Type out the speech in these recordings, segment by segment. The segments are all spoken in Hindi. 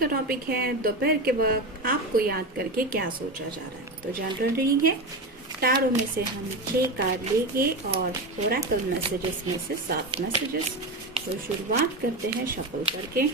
का टॉपिक है दोपहर के वक्त आपको याद करके क्या सोचा जा रहा है। तो जनरल रीडिंग है, टारो में से हम 6 कार्ड लेंगे और ओरेकल मैसेजेस में से 7 मैसेजेस। तो शुरुआत करते हैं शफल करके।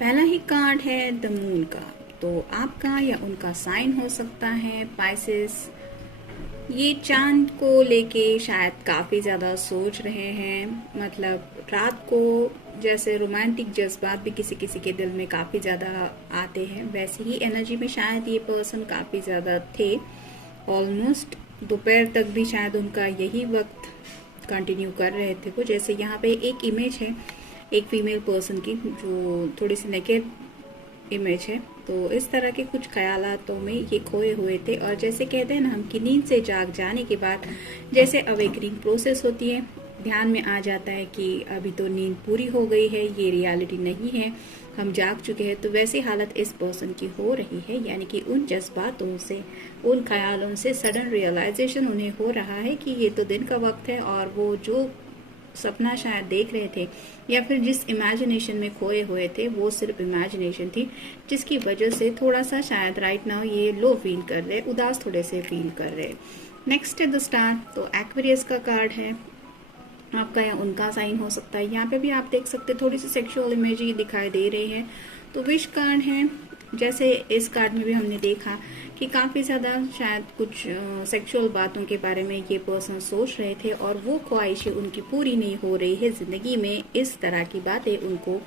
पहला ही कार्ड है द मून का। तो आपका या उनका साइन हो सकता है पाइसेस। ये चांद को लेके शायद काफी ज्यादा सोच रहे हैं। मतलब रात को जैसे रोमांटिक जज्बात भी किसी किसी के दिल में काफी ज्यादा आते हैं, वैसे ही एनर्जी में शायद ये पर्सन काफी ज्यादा थे। ऑलमोस्ट दोपहर तक भी शायद उनका यही वक्त कंटिन्यू कर रहे थे वो। जैसे यहाँ पे एक इमेज है एक फीमेल पर्सन की जो थोड़ी सी नेकेड इमेज है। तो इस तरह के कुछ ख्यालातों में ये खोए हुए थे। और जैसे कहते हैं ना हम कि नींद से जाग जाने के बाद जैसे अवेकनिंग प्रोसेस होती है, ध्यान में आ जाता है कि अभी तो नींद पूरी हो गई है, ये रियलिटी नहीं है, हम जाग चुके हैं। तो वैसी हालत इस पर्सन की हो रही है, यानी कि उन जज्बातों से, उन ख्यालों से सडन रियलाइजेशन उन्हें हो रहा है कि ये तो दिन का वक्त है और वो जो सपना शायद देख रहे थे या फिर जिस इमेजिनेशन में खोए हुए थे वो सिर्फ इमेजिनेशन थी, जिसकी वजह से थोड़ा सा शायद राइट नाउ ये लो फील कर रहे, उदास थोड़े से फील कर रहे। नेक्स्ट है द स्टार। तो एक्वेरियस का कार्ड है, आपका या उनका साइन हो सकता है। यहाँ पे भी आप देख सकते थोड़ी सी सेक्सुअल इमेज दिखाई दे रही है। तो विश कार्ड है, जैसे इस कार्ड में भी हमने देखा कि काफी ज्यादा शायद कुछ सेक्सुअल बातों के बारे में ये पर्सन सोच रहे थे और वो ख्वाहिशें उनकी पूरी नहीं हो रही है जिंदगी में। इस तरह की बातें उनको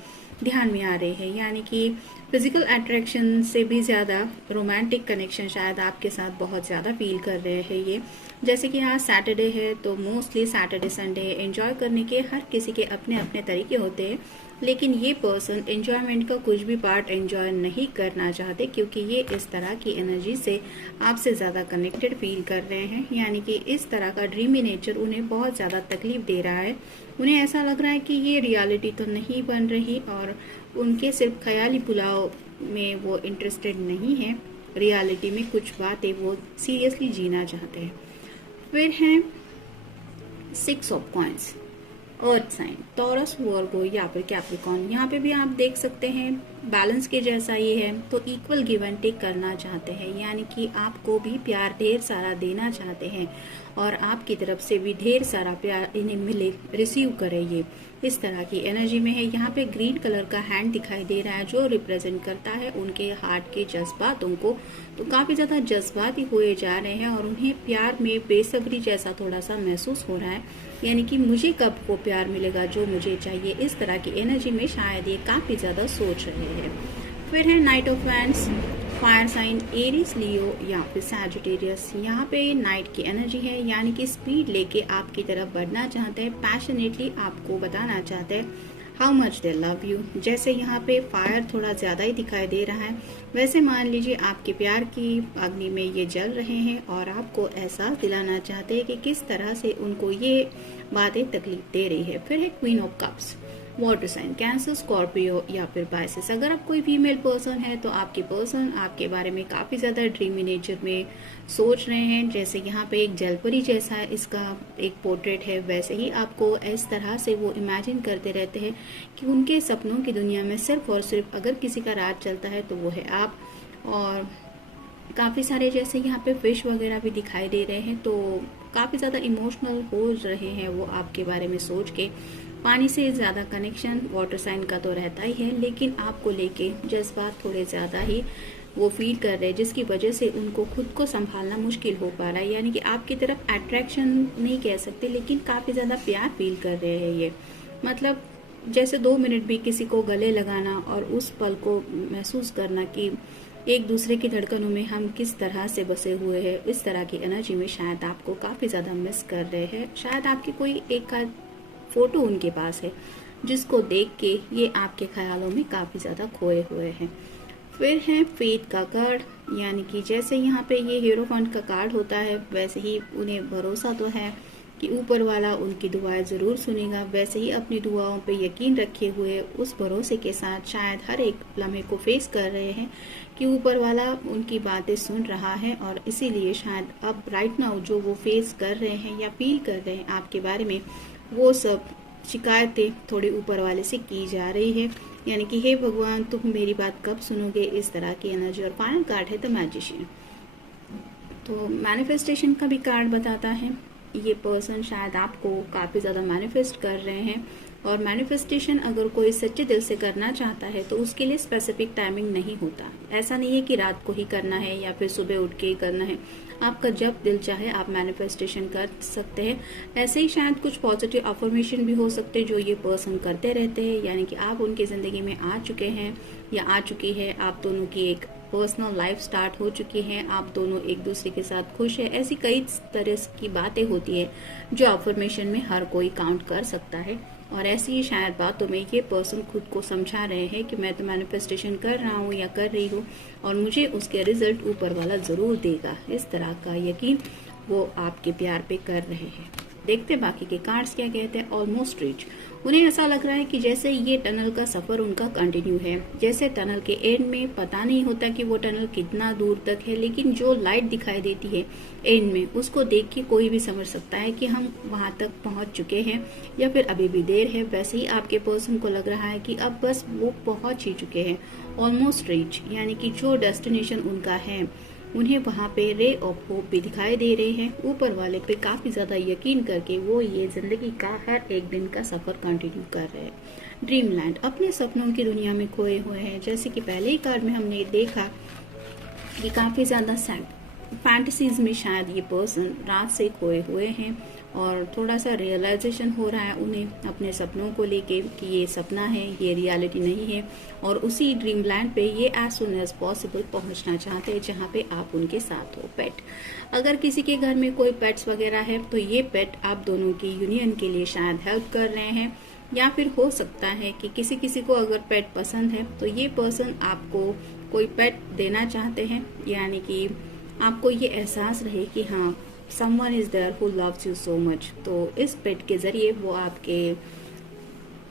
ध्यान में आ रहे हैं, यानी कि फिजिकल अट्रैक्शन से भी ज्यादा रोमांटिक कनेक्शन शायद आपके साथ बहुत ज्यादा फील कर रहे हैं ये। जैसे कि आज सैटरडे है तो मोस्टली सैटरडे संडे एंजॉय करने के हर किसी के अपने अपने तरीके होते हैं, लेकिन ये पर्सन एंजॉयमेंट का कुछ भी पार्ट एंजॉय नहीं करना चाहते क्योंकि ये इस तरह की एनर्जी से आपसे ज्यादा कनेक्टेड फील कर रहे हैं। यानी कि इस तरह का ड्रीमी नेचर उन्हें बहुत ज्यादा तकलीफ दे रहा है। उन्हें ऐसा लग रहा है कि ये रियलिटी तो नहीं बन रही और उनके सिर्फ ख्याली पुलाव में वो इंटरेस्टेड नहीं है, रियलिटी में कुछ बातें वो सीरियसली जीना चाहते हैं। फिर है 6 of coins, earth sign, Taurus, Virgo या फिर कैप्रिकॉर्न। यहाँ पे भी आप देख सकते हैं बैलेंस के जैसा ये है। तो इक्वल गिव एंड टेक करना चाहते हैं, यानी कि आपको भी प्यार ढेर सारा देना चाहते हैं और आपकी तरफ से भी ढेर सारा प्यार इन्हें मिले, रिसीव करे। ये इस तरह की एनर्जी में है। यहाँ पे ग्रीन कलर का हैंड दिखाई दे रहा है जो रिप्रेजेंट करता है उनके हार्ट के जज्बातों को। तो काफी ज्यादा जज्बाती हुए जा रहे हैं और उन्हें प्यार में बेसब्री जैसा थोड़ा सा महसूस हो रहा है, यानी कि मुझे कब वो प्यार मिलेगा जो मुझे चाहिए। इस तरह की एनर्जी में शायद ये काफी ज्यादा सोच रहे हैं। फिर है knight of wands, fire sign, Aries, Leo या फिर सैजिटेरियस। यहाँ पे नाइट की एनर्जी है, यानी कि स्पीड लेके आपकी तरफ बढ़ना चाहते हैं, पैशनेटली आपको बताना चाहते हैं how much they love you. जैसे यहाँ पे फायर थोड़ा ज्यादा ही दिखाई दे रहा है, वैसे मान लीजिए आपके प्यार की अग्नि में ये जल रहे हैं और आपको एहसास दिलाना चाहते हैं कि किस तरह से उनको ये बातें तकलीफ दे रही है। फिर है queen of cups, water sign, cancer, Scorpio या फिर पाइसेस। अगर आप कोई फीमेल पर्सन है तो आपके पर्सन आपके बारे में काफी ज्यादा ड्रीमी नेचर में सोच रहे हैं। जैसे यहाँ पे एक जलपरी जैसा इसका एक पोर्ट्रेट है, वैसे ही आपको इस तरह से वो इमेजिन करते रहते हैं कि उनके सपनों की दुनिया में सिर्फ और सिर्फ अगर किसी का राज चलता है तो वो है आप। और काफी सारे जैसे यहाँ पे फिश वगैरह भी दिखाई दे रहे हैं, तो काफी ज्यादा इमोशनल हो रहे हैं वो आपके बारे में सोच के। पानी से ज़्यादा कनेक्शन वाटर साइन का तो रहता ही है, लेकिन आपको लेके जज्बात थोड़े ज़्यादा ही वो फील कर रहे हैं, जिसकी वजह से उनको खुद को संभालना मुश्किल हो पा रहा है। यानी कि आपकी तरफ अट्रैक्शन नहीं कह सकते, लेकिन काफ़ी ज़्यादा प्यार फील कर रहे हैं ये। मतलब जैसे 2 मिनट भी किसी को गले लगाना और उस पल को महसूस करना कि एक दूसरे की धड़कनों में हम किस तरह से बसे हुए हैं, इस तरह की एनर्जी में शायद आपको काफ़ी ज़्यादा मिस कर रहे हैं। शायद आपकी कोई एक आध फोटो उनके पास है जिसको देख के ये आपके ख्यालों में काफ़ी ज़्यादा खोए हुए हैं। फिर है फेथ का कार्ड, यानी कि जैसे यहाँ पे ये हीरोफंट का कार्ड होता है, वैसे ही उन्हें भरोसा तो है कि ऊपर वाला उनकी दुआएं ज़रूर सुनेगा। वैसे ही अपनी दुआओं पे यकीन रखे हुए उस भरोसे के साथ शायद हर एक लम्हे को फेस कर रहे हैं कि ऊपर वाला उनकी बातें सुन रहा है, और इसीलिए शायद अब राइट नाउ जो वो फेस कर रहे हैं या फील कर रहे हैं आपके बारे में, वो सब शिकायतें थोड़ी ऊपर वाले से की जा रही है। यानी कि हे भगवान, तुम मेरी बात कब सुनोगे, इस तरह की एनर्जी। और फाइनल कार्ड है द मैजिशियन। तो मैनिफेस्टेशन का भी कार्ड बताता है ये पर्सन शायद आपको काफ़ी ज़्यादा मैनिफेस्ट कर रहे हैं, और मैनिफेस्टेशन अगर कोई सच्चे दिल से करना चाहता है तो उसके लिए स्पेसिफिक टाइमिंग नहीं होता। ऐसा नहीं है कि रात को ही करना है या फिर सुबह उठ के ही करना है। आपका जब दिल चाहे आप मैनिफेस्टेशन कर सकते हैं। ऐसे ही शायद कुछ पॉजिटिव अफर्मेशन भी हो सकते हैं जो ये पर्सन करते रहते हैं। यानी कि आप उनकी ज़िंदगी में आ चुके हैं या आ चुकी है, आप दोनों की एक पर्सनल लाइफ स्टार्ट हो चुकी है, आप दोनों एक दूसरे के साथ खुश है। ऐसी कई तरह की बातें होती है जो अफर्मेशन में हर कोई काउंट कर सकता है, और ऐसी ही शायद बातों में ये पर्सन खुद को समझा रहे हैं कि मैं तो मैनिफेस्टेशन कर रहा हूँ या कर रही हूँ और मुझे उसके रिजल्ट ऊपर वाला ज़रूर देगा। इस तरह का यकीन वो आपके प्यार पे कर रहे हैं। देखते बाकी के कार्ड्स क्या कहते हैं। ऑलमोस्ट रीच, उन्हें ऐसा लग रहा है कि जैसे ये टनल का सफर उनका कंटिन्यू है। जैसे टनल के एंड में पता नहीं होता कि वो टनल कितना दूर तक है, लेकिन जो लाइट दिखाई देती है एंड में, उसको देख के कोई भी समझ सकता है कि हम वहां तक पहुंच चुके हैं या फिर अभी भी देर है। वैसे ही आपके पर्सन को लग रहा है कि अब बस वो पहुंच ही चुके हैं। ऑलमोस्ट रीच, यानी कि जो डेस्टिनेशन उनका है उन्हें वहाँ पे रे ऑफ होप भी दिखाई दे रहे हैं। ऊपर वाले पे काफ़ी ज़्यादा यकीन करके वो ये ज़िंदगी का हर एक दिन का सफ़र कंटिन्यू कर रहे हैं। ड्रीम लैंड, अपने सपनों की दुनिया में खोए हुए हैं। जैसे कि पहले ही कार्ड में हमने देखा कि काफ़ी ज़्यादा फैंटेसीज में शायद ये पर्सन रात से खोए हुए हैं, और थोड़ा सा रियलाइजेशन हो रहा है उन्हें अपने सपनों को लेके कि ये सपना है, ये रियलिटी नहीं है, और उसी ड्रीम लैंड पे ये एज सुन एज पॉसिबल पहुंचना चाहते हैं जहाँ पे आप उनके साथ हो। पेट, अगर किसी के घर में कोई पेट्स वगैरह है तो ये पेट आप दोनों की यूनियन के लिए शायद हेल्प कर रहे हैं, या फिर हो सकता है कि किसी किसी को अगर पेट पसंद है तो ये पर्सन आपको कोई पेट देना चाहते हैं। यानी कि आपको ये एहसास रहे कि हाँ, someone is there who loves you so much। तो इस पेट के जरिए वो आपके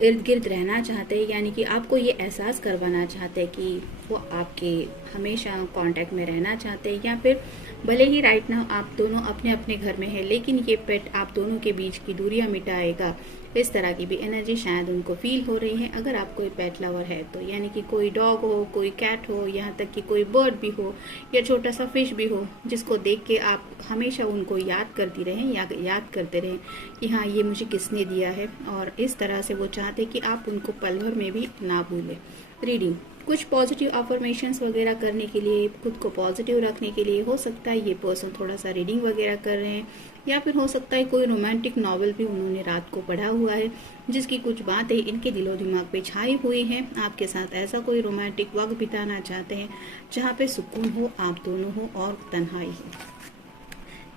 इर्द गिर्द रहना चाहते हैं, यानी कि आपको ये एहसास करवाना चाहते हैं कि वो आपके हमेशा कांटेक्ट में रहना चाहते हैं। या फिर भले ही राइट नाउ आप दोनों अपने अपने घर में हैं, लेकिन ये पेट आप दोनों के बीच की दूरियां मिटाएगा। इस तरह की भी एनर्जी शायद उनको फील हो रही है। अगर आप कोई पेट लवर है तो, यानी कि कोई डॉग हो, कोई कैट हो, यहाँ तक कि कोई बर्ड भी हो या छोटा सा फिश भी हो, जिसको देख के आप हमेशा उनको याद करती रहें या याद करते रहें कि हाँ, ये मुझे किसने दिया है, और इस तरह से वो चाहते कि आप उनको पल भर में भी ना भूलें। रीडिंग, कुछ पॉजिटिव अफर्मेशंस वगैरह करने के लिए, खुद को पॉजिटिव रखने के लिए, हो सकता है ये पर्सन थोड़ा सा रीडिंग वगैरह कर रहे हैं, या फिर हो सकता है कोई रोमांटिक नॉवल भी उन्होंने रात को पढ़ा हुआ है जिसकी कुछ बातें इनके दिलो दिमाग पे छाई हुई हैं। आपके साथ ऐसा कोई रोमांटिक वक्त बिताना चाहते हैं जहाँ पे सुकून हो, आप दोनों हो और तन्हाई हो।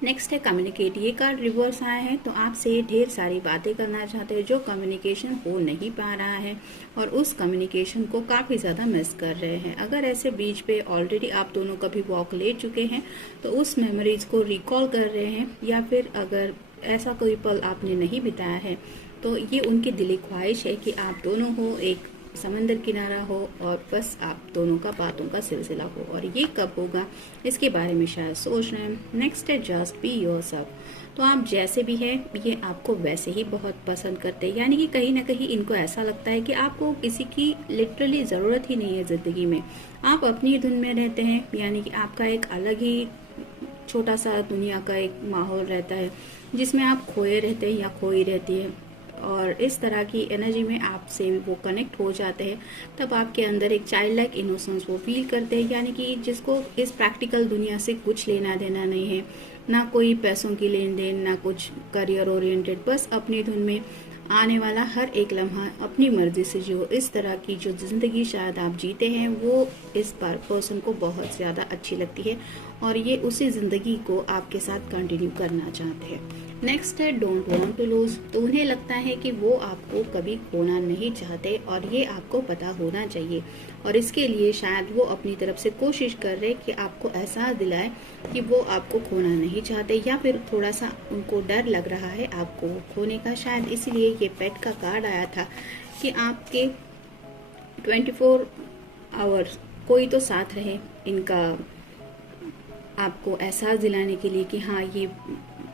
नेक्स्ट है कम्युनिकेट, ये कार्ड रिवर्स आया है, तो आपसे ढेर सारी बातें करना चाहते हैं जो कम्युनिकेशन हो नहीं पा रहा है, और उस कम्युनिकेशन को काफ़ी ज़्यादा मिस कर रहे हैं। अगर ऐसे बीच पे ऑलरेडी आप दोनों कभी वॉक ले चुके हैं तो उस मेमोरीज को रिकॉल कर रहे हैं, या फिर अगर ऐसा कोई पल आपने नहीं बिताया है तो ये उनकी दिली ख्वाहिश है कि आप दोनों हो, एक समंदर किनारा हो और बस आप दोनों का बातों का सिलसिला हो, और ये कब होगा इसके बारे में शायद सोच रहे हैं। नेक्स्ट है जस्ट बी योरसेल्फ, तो आप जैसे भी हैं ये आपको वैसे ही बहुत पसंद करते हैं। यानी कि कहीं ना कहीं इनको ऐसा लगता है कि आपको किसी की लिटरली ज़रूरत ही नहीं है ज़िंदगी में, आप अपनी धुन में रहते हैं। यानी कि आपका एक अलग ही छोटा सा दुनिया का एक माहौल रहता है जिसमें आप खोए रहते हैं या खोई रहती है। और इस तरह की एनर्जी में आपसे वो कनेक्ट हो जाते हैं, तब आपके अंदर एक चाइल्ड लाइक इनोसेंस वो फील करते हैं, यानी कि जिसको इस प्रैक्टिकल दुनिया से कुछ लेना देना नहीं है, ना कोई पैसों की लेन देन, ना कुछ करियर ओरिएंटेड, बस अपनी धुन में आने वाला हर एक लम्हा अपनी मर्जी से जो इस तरह की जो जिंदगी शायद आप जीते हैं वो इस पर्सन को बहुत ज़्यादा अच्छी लगती है और ये उसी जिंदगी को आपके साथ कंटिन्यू करना चाहते हैं। नेक्स्ट है डोंट वांट टू लूज। तो उन्हें लगता है कि वो आपको कभी खोना नहीं चाहते और ये आपको पता होना चाहिए, और इसके लिए शायद वो अपनी तरफ से कोशिश कर रहे कि आपको एहसास दिलाए कि वो आपको खोना नहीं चाहते, या फिर थोड़ा सा उनको डर लग रहा है आपको खोने का। शायद इसीलिए ये पेट का कार्ड आया था कि आपके 24 आवर्स कोई तो साथ रहे, इनका आपको एहसास दिलाने के लिए कि हाँ ये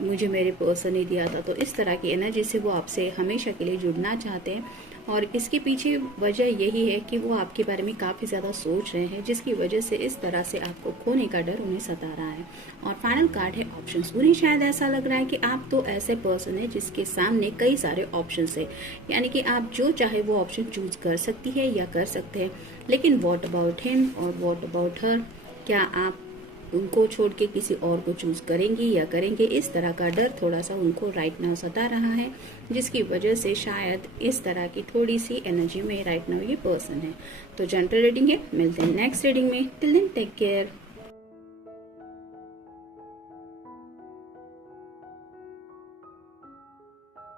मुझे मेरे पर्सन ने दिया था। तो इस तरह की एनर्जी से वो आपसे हमेशा के लिए जुड़ना चाहते हैं, और इसके पीछे वजह यही है कि वो आपके बारे में काफ़ी ज़्यादा सोच रहे हैं, जिसकी वजह से इस तरह से आपको खोने का डर उन्हें सता रहा है। और फाइनल कार्ड है ऑप्शंस। उन्हें शायद ऐसा लग रहा है कि आप तो ऐसे पर्सन है जिसके सामने कई सारे ऑप्शंस है, यानी कि आप जो चाहे वो ऑप्शन चूज कर सकती है या कर सकते हैं, लेकिन व्हाट अबाउट हिम और व्हाट अबाउट हर, क्या आप उनको छोड़ के किसी और को चूज करेंगी या करेंगे, इस तरह का डर थोड़ा सा उनको राइट नाउ सता रहा है, जिसकी वजह से शायद इस तरह की थोड़ी सी एनर्जी में राइट नाउ ये पर्सन है। तो जनरल रीडिंग है, मिलते हैं नेक्स्ट रीडिंग में। Till then take care.